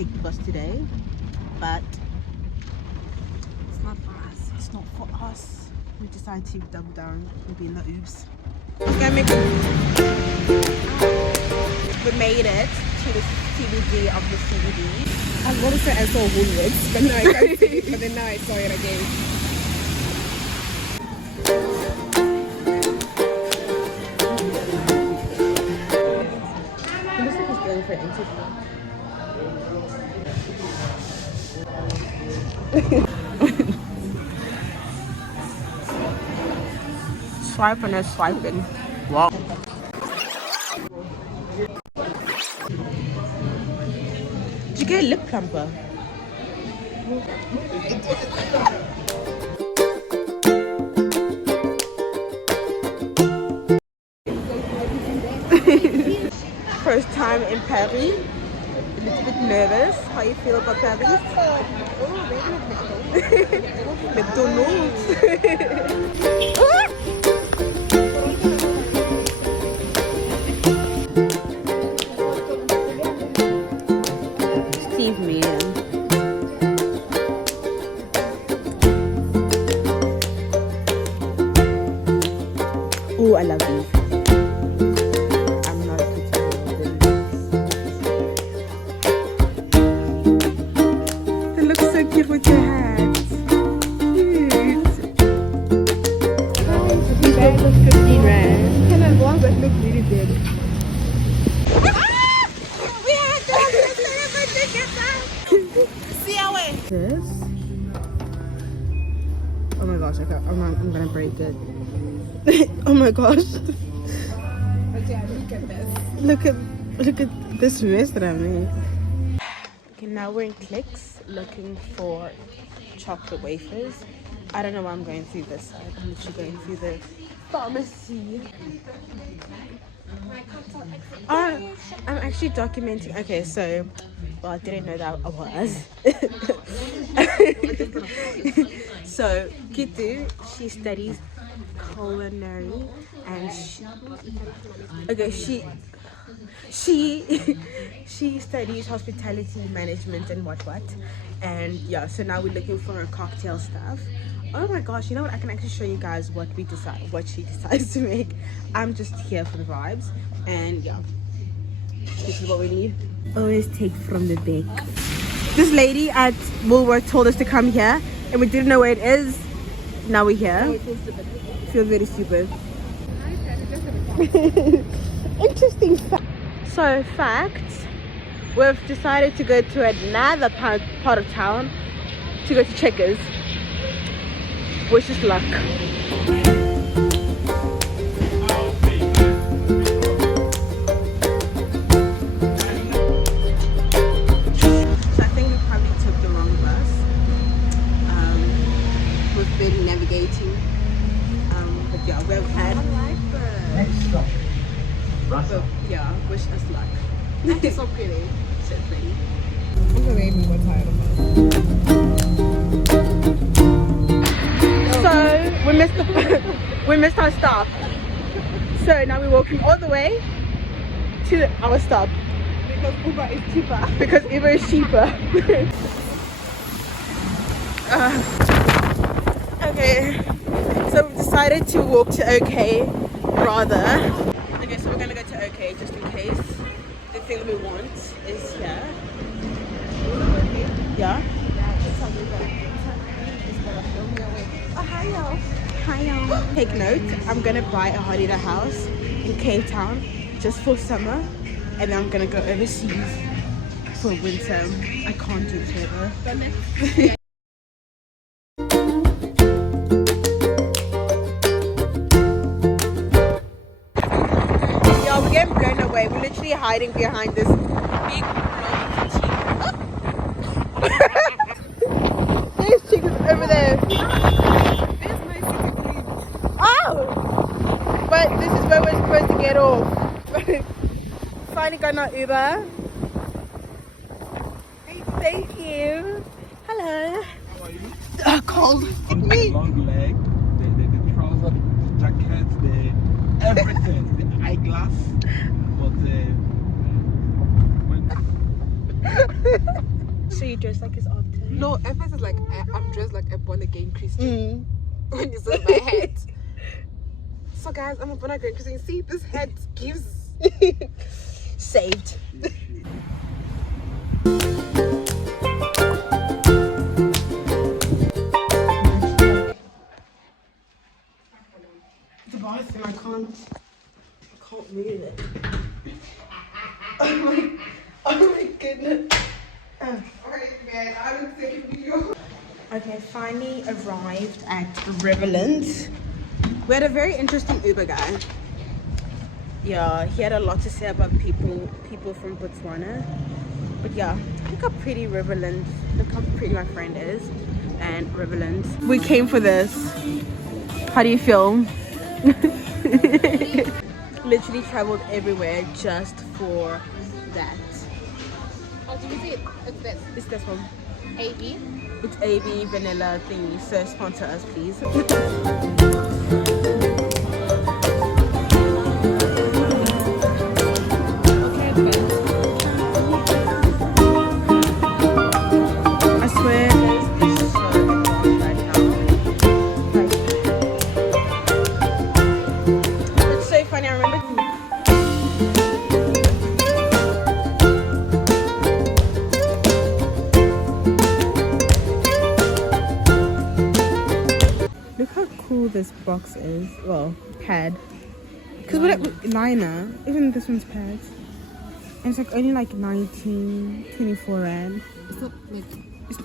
take the bus today, but it's not for us. It's not for us. We decided to double down and be in the Ubs. We made it to the CBD of the CBD. I wanted to answer Woolworths, but no, I can't see it. But then now I saw it again. It looks like he's going for an interview. Swiping and swiping. Wow. Did you get a lip plumper? First time in Paris. A little bit nervous. How you feel about Paris? McDonald's. Steve Medium. Oh, I love these. I'm not a critic of them. They look so cute with your hat. Cute. The bag was 15 rand. And as long as it looks really good. This. Oh my gosh, I'm gonna break it. Oh my gosh. But yeah, look at this. Look at this mess that I made. Okay, now we're in Clicks looking for chocolate wafers. I don't know why I'm going through this side. I'm literally going through the pharmacy. I'm actually documenting. Okay, so well, I didn't know that I was. So Kitu, she studies culinary and she studies hospitality management and what, and yeah, so now we're looking for her cocktail stuff. Oh my gosh, you know what, I can actually show you guys what she decides to make. I'm just here for the vibes, and yeah, this is what we need. Always take from the back. This lady at Woolworth told us to come here and we didn't know where it is. Now we're here. Oh, it feels stupid. Feel very stupid. Interesting fact. So facts, we've decided to go to another part of town to go to Checkers. Wish us luck. Navigating, but yeah, we've had. Next stop, Russell. Yeah, wish us luck. It's so pretty. So pretty. I'm gonna even more tired of it. So we missed our stop. So now we're walking all the way to our stop Because Uber is cheaper. because Uber is cheaper. Okay, so we've decided to walk to OK rather. Okay, so we're gonna go to OK just in case. The thing we want is here. Yeah? Oh, hi y'all. Hi y'all. Take note, I'm gonna buy a holiday house in Cape Town just for summer, and then I'm gonna go overseas for winter. I can't do it forever. We're literally hiding behind this big There's chickens over there. There's my city clean. Oh! But this is where we're supposed to get off. Finally got our Uber. Thank you. Hello. How are you? Cold. Long leg, the trouser, jacket, the everything, the eyeglass. But So you dress like his aunt? No, at first it's like I'm dressed like a born again Christian. When you saw my hat. So guys, I'm a born again Christian. See, this hat gives Saved. The bathroom, I can't move it. Oh my goodness. Okay, finally arrived at Riverland. We had a very interesting Uber guy. Yeah, he had a lot to say about people from Botswana. But yeah, look how pretty Riverland, look how pretty my friend is. And Riverland. We came for this. How do you feel? Literally traveled everywhere just for that. Oh, did you see it? It's this. It's this one. AB. It's AB vanilla thingy. So sponsor us, please. I swear, it's so advanced right now. It's so funny. I remember. Look how cool this box is. Well, pad. Because what liner, even this one's pads. And it's like only like 19-24 rand. It's not like.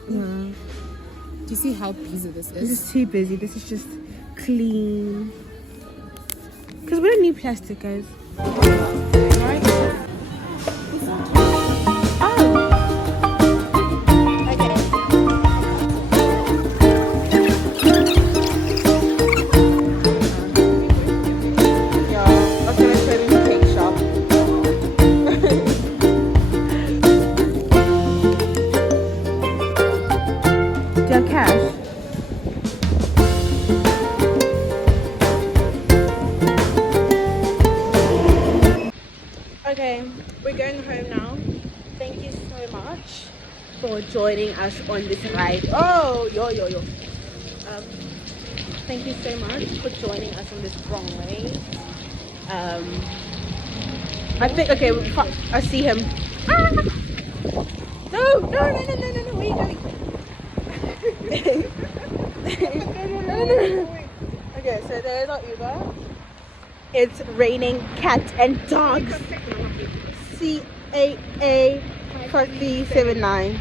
Yeah. Do you see how busy this This is? is too busy. This is just clean. Because we don't need plastic, guys. Right? Okay, we're going home now. Thank you so much for joining us on this ride. Oh, yo. Thank you so much for joining us on this wrong way. I think, okay, I see him. Ah! No, where are you going? No. Okay, so there's our Uber. It's raining cats and dogs. CAA 4379.